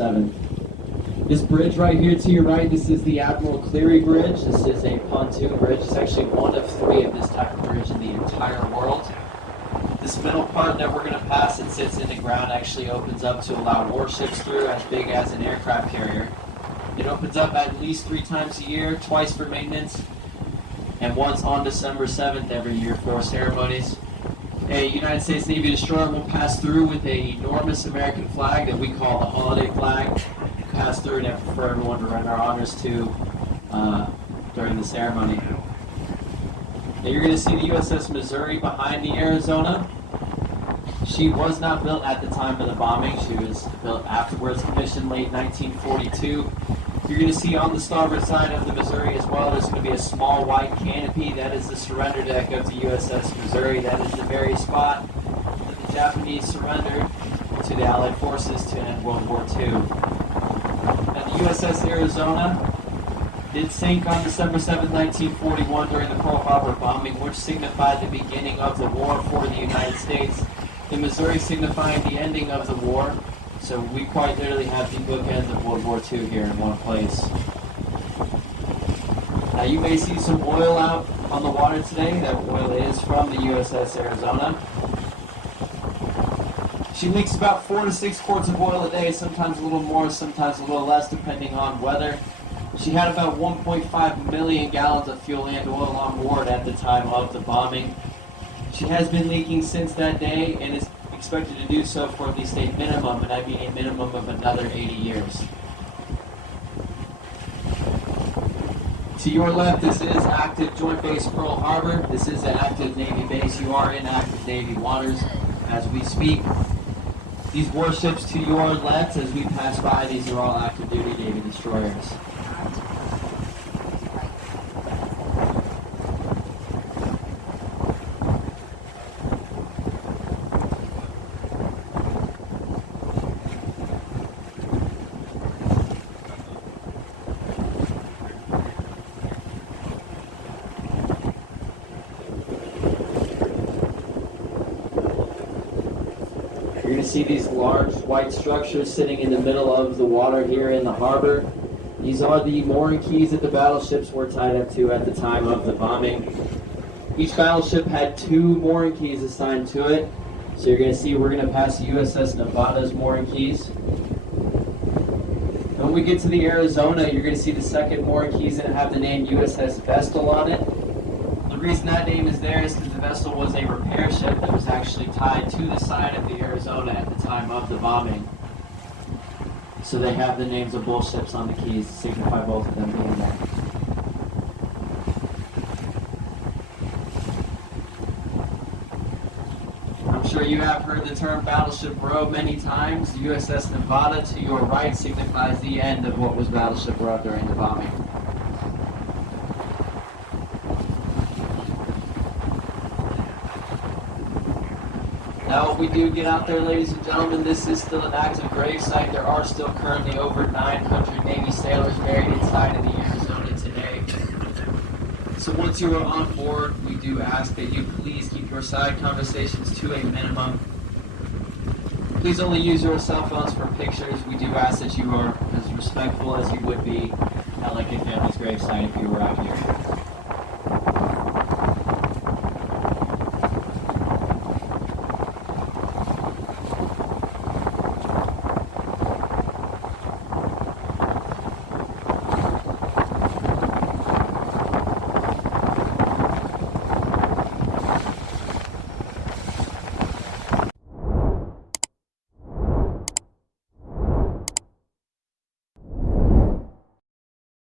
7th. This bridge right here to your right, this is the Admiral Cleary Bridge. This is a pontoon bridge. It's actually one of 3 of this type of bridge in the entire world. This middle part that we're going to pass that sits in the ground actually opens up to allow warships through as big as an aircraft carrier. It opens up at least 3 times a year, twice for maintenance, and once on December 7th every year for ceremonies. A United States Navy destroyer will pass through with an enormous American flag that we call the holiday flag. Pass through and for everyone to render honors to during the ceremony. Now you're going to see the USS Missouri behind the Arizona. She was not built at the time of the bombing. She was built afterwards, commissioned late 1942. You're going to see on the starboard side of the Missouri as well, there's going to be a small white canopy. That is the surrender deck of the USS Missouri. That is the very spot that the Japanese surrendered to the Allied forces to end World War II. Now the USS Arizona did sink on December 7, 1941 during the Pearl Harbor bombing, which signified the beginning of the war for the United States. The Missouri signifying the ending of the war. So we quite literally have the bookends of World War II here in one place. Now you may see some oil out on the water today. That oil is from the USS Arizona. She leaks about 4 to 6 quarts of oil a day, sometimes a little more, sometimes a little less, depending on weather. She had about 1.5 million gallons of fuel and oil on board at the time of the bombing. She has been leaking since that day and is expected to do so for at least a minimum, and I mean a minimum of another 80 years. To your left, this is active Joint Base Pearl Harbor. This is an active Navy base. You are in active Navy waters as we speak. These warships to your left, as we pass by, these are all active duty Navy destroyers. You're going to see these large white structures sitting in the middle of the water here in the harbor. These are the mooring keys that the battleships were tied up to at the time of the bombing. Each battleship had 2 mooring keys assigned to it. So you're going to see we're going to pass the USS Nevada's mooring keys. When we get to the Arizona, you're going to see the second mooring keys that have the name USS Vestal on it. The reason that name is there is because the Vestal was a repair ship that was actually tied to the side of the Arizona at the time of the bombing. So they have the names of both ships on the keys to signify both of them being there. I'm sure you have heard the term Battleship Row many times. The USS Nevada to your right signifies the end of what was Battleship Row during the bombing. Now, if we do get out there, ladies and gentlemen, this is still an active grave site. There are still currently over 900 Navy sailors buried inside of the Arizona today. So once you are on board, we do ask that you please keep your side conversations to a minimum. Please only use your cell phones for pictures. We do ask that you are as respectful as you would be at like a family's grave site if you were out here.